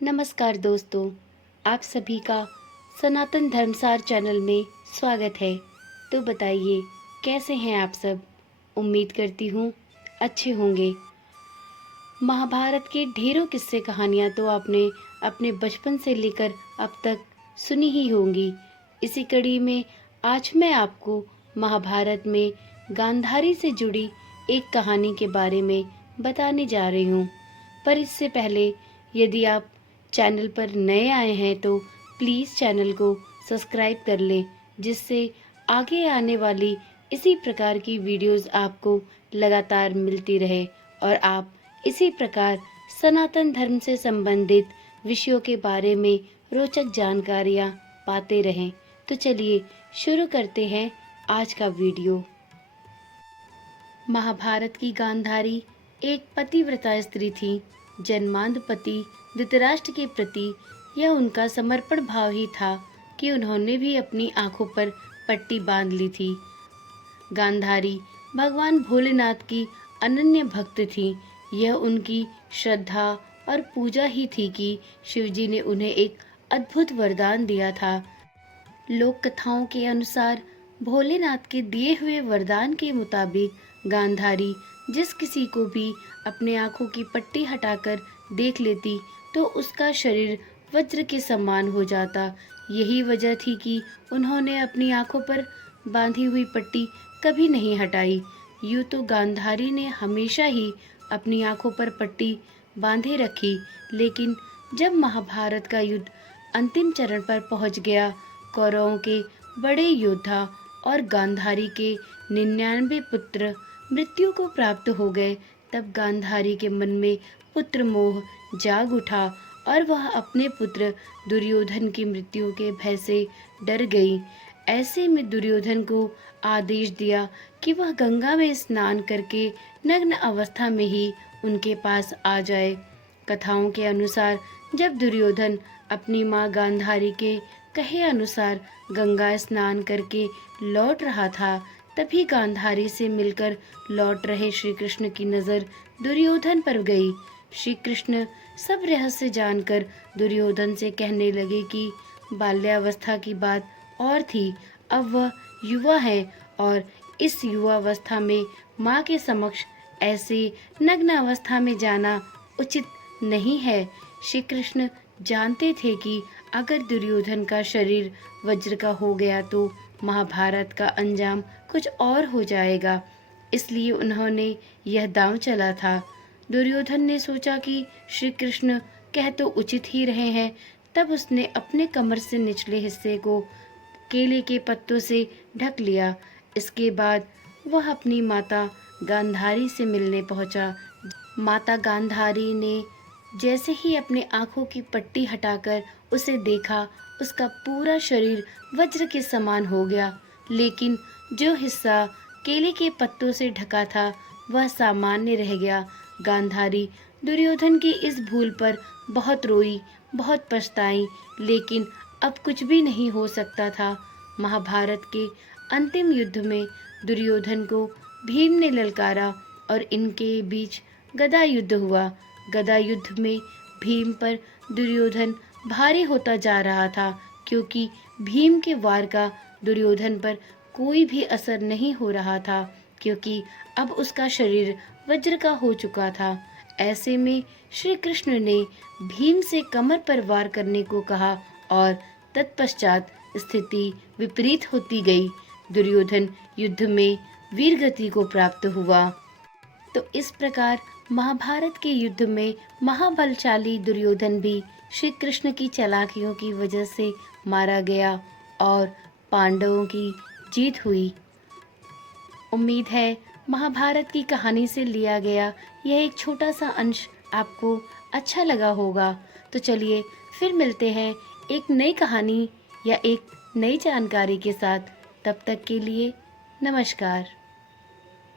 नमस्कार दोस्तों, आप सभी का सनातन धर्मसार चैनल में स्वागत है। तो बताइए कैसे हैं आप सब। उम्मीद करती हूँ अच्छे होंगे। महाभारत के ढेरों किस्से कहानियाँ तो आपने अपने बचपन से लेकर अब तक सुनी ही होंगी। इसी कड़ी में आज मैं आपको महाभारत में गांधारी से जुड़ी एक कहानी के बारे में बताने जा रही हूँ। पर इससे पहले यदि आप चैनल पर नए आए हैं तो प्लीज़ चैनल को सब्सक्राइब कर लें, जिससे आगे आने वाली इसी प्रकार की वीडियोस आपको लगातार मिलती रहे और आप इसी प्रकार सनातन धर्म से संबंधित विषयों के बारे में रोचक जानकारियाँ पाते रहें। तो चलिए शुरू करते हैं आज का वीडियो। महाभारत की गांधारी एक पतिव्रता स्त्री थी। जन्मांध पति धृतराष्ट्र के प्रति यह उनका समर्पण भाव ही था कि उन्होंने भी अपनी आंखों पर पट्टी बांध ली थी। गांधारी भगवान भोलेनाथ की अनन्य भक्त थी। यह उनकी श्रद्धा और पूजा ही थी कि शिवजी ने उन्हें एक अद्भुत वरदान दिया था। लोक कथाओं के अनुसार भोलेनाथ के दिए हुए वरदान के मुताबिक गांधारी जिस किसी को भी अपने आंखों की पट्टी हटाकर देख लेती तो उसका शरीर वज्र के समान हो जाता। यही वजह थी कि उन्होंने अपनी आंखों पर बांधी हुई पट्टी कभी नहीं हटाई। यूँ तो गांधारी ने हमेशा ही अपनी आंखों पर पट्टी बांधे रखी, लेकिन जब महाभारत का युद्ध अंतिम चरण पर पहुंच गया, कौरवों के बड़े योद्धा और गांधारी के 99 पुत्र मृत्यु को प्राप्त हो गए, तब गांधारी के मन में पुत्र मोह जाग उठा और वह अपने पुत्र दुर्योधन की मृत्यु के भय से डर गई। ऐसे में दुर्योधन को आदेश दिया कि वह गंगा में स्नान करके नग्न अवस्था में ही उनके पास आ जाए। कथाओं के अनुसार जब दुर्योधन अपनी माँ गांधारी के कहे अनुसार गंगा स्नान करके लौट रहा था, तभी गांधारी से मिलकर लौट रहे श्री कृष्ण की नजर दुर्योधन पर गई। श्री कृष्ण सब रहस्य जानकर दुर्योधन से कहने लगे कि बाल्यावस्था की बात और थी, अब वह युवा है और इस युवावस्था में माँ के समक्ष ऐसे नग्न अवस्था में जाना उचित नहीं है। श्री कृष्ण जानते थे कि अगर दुर्योधन का शरीर वज्र का हो गया तो महाभारत का अंजाम कुछ और हो जाएगा, इसलिए उन्होंने यह दांव चला था। दुर्योधन ने सोचा कि श्री कृष्ण कह तो उचित ही रहे हैं, तब उसने अपने कमर से निचले हिस्से को केले के पत्तों से ढक लिया। इसके बाद वह अपनी माता गांधारी से मिलने पहुंचा। माता गांधारी ने जैसे ही अपने आंखों की पट्टी हटाकर उसे देखा, उसका पूरा शरीर वज्र के समान हो गया, लेकिन जो हिस्सा केले के पत्तों से ढका था वह सामान्य रह गया। गांधारी दुर्योधन की इस भूल पर बहुत रोई, बहुत पछताई, लेकिन अब कुछ भी नहीं हो सकता था। महाभारत के अंतिम युद्ध में दुर्योधन को भीम ने ललकारा और इनके बीच गदा युद्ध हुआ। गदा युद्ध में भीम पर दुर्योधन भारी होता जा रहा था, क्योंकि भीम के वार का दुर्योधन पर कोई भी असर नहीं हो रहा था, क्योंकि अब उसका शरीर वज्र का हो चुका था। ऐसे में श्री कृष्ण ने भीम से कमर पर वार करने को कहा और तत्पश्चात स्थिति विपरीत होती गई। दुर्योधन युद्ध में वीरगति को प्राप्त हुआ। तो इस प्रकार महाभारत के युद्ध में महाबलशाली दुर्योधन भी श्री कृष्ण की चालाकियों की वजह से मारा गया और पांडवों की जीत हुई। उम्मीद है महाभारत की कहानी से लिया गया यह एक छोटा सा अंश आपको अच्छा लगा होगा। तो चलिए फिर मिलते हैं एक नई कहानी या एक नई जानकारी के साथ। तब तक के लिए नमस्कार।